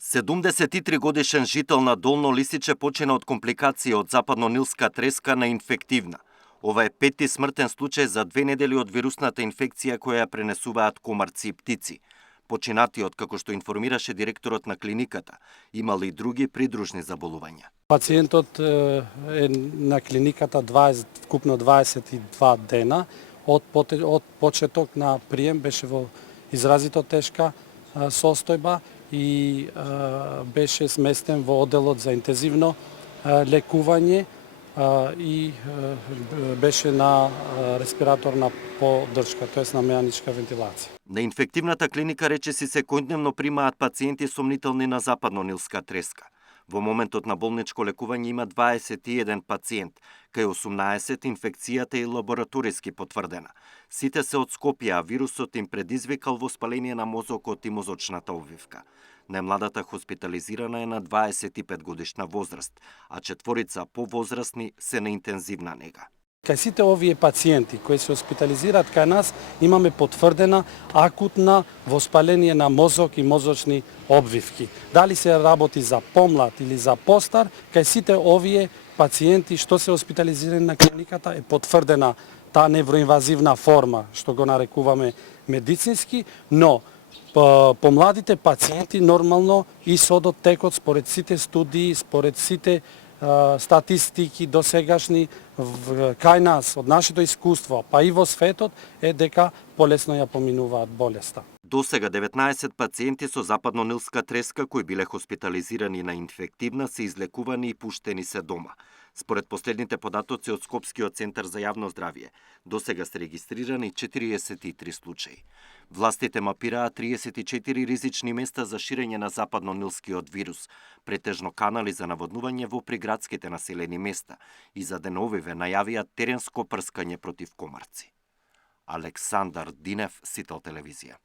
73-годишен жител на Долно Лисиче почина од компликации од западно-нилска треска на инфективна. Ова е петти смртен случај за 2 недели од вирусната инфекција која ја пренесуваат комарци и птици. Починатиот, како што информираше директорот на клиниката, имал и други придружни заболувања. Пациентот е на клиниката вкупно 22 дена. Од почеток на прием беше во изразито тешка состојба и беше сместен во одделот за интензивно лекување и беше на респираторна поддршка, тоест на меаничка вентилација. На инфективната клиника речиси секојдневно примаат пациенти сомнителни на западно-нилска треска. Во моментот на болничко лекување има 21 пациент, кај 18 инфекцијата е лабораториски потврдена. Сите се од Скопје, а вирусот им предизвикал воспаление на мозокот и мозочната обвивка. Најмладата хоспитализирана е на 25 годишна возраст, а 4 повозрастни се на интензивна нега. Кај сите овие пациенти кои се хоспитализираат кај нас имаме потврдена акутна воспаление на мозок и мозочни обвивки. Дали се работи за помлад или за постар, кај сите овие пациенти што се хоспитализирани на клиниката е потврдена таа невроинвазивна форма, што го нарекуваме медицински, но помладите пациенти нормално и со текот според сите студии, според сите статистики досегашни кај нас, од нашето искуство, па и во светот, е дека полесно ја поминуваат болеста. До сега 19 пациенти со западно-нилска треска кои биле хоспитализирани на инфективна се излекувани и пуштени се дома. Според последните податоци од Скопскиот центар за јавно здравје, до сега се регистрирани 43 случаи. Властите мапираат 34 ризични места за ширење на западно-нилскиот вирус, претежно канали за наводнување во приградските населени места и за деновиве најавија теренско прскање против комарци. Александар Динев, Сител телевизија.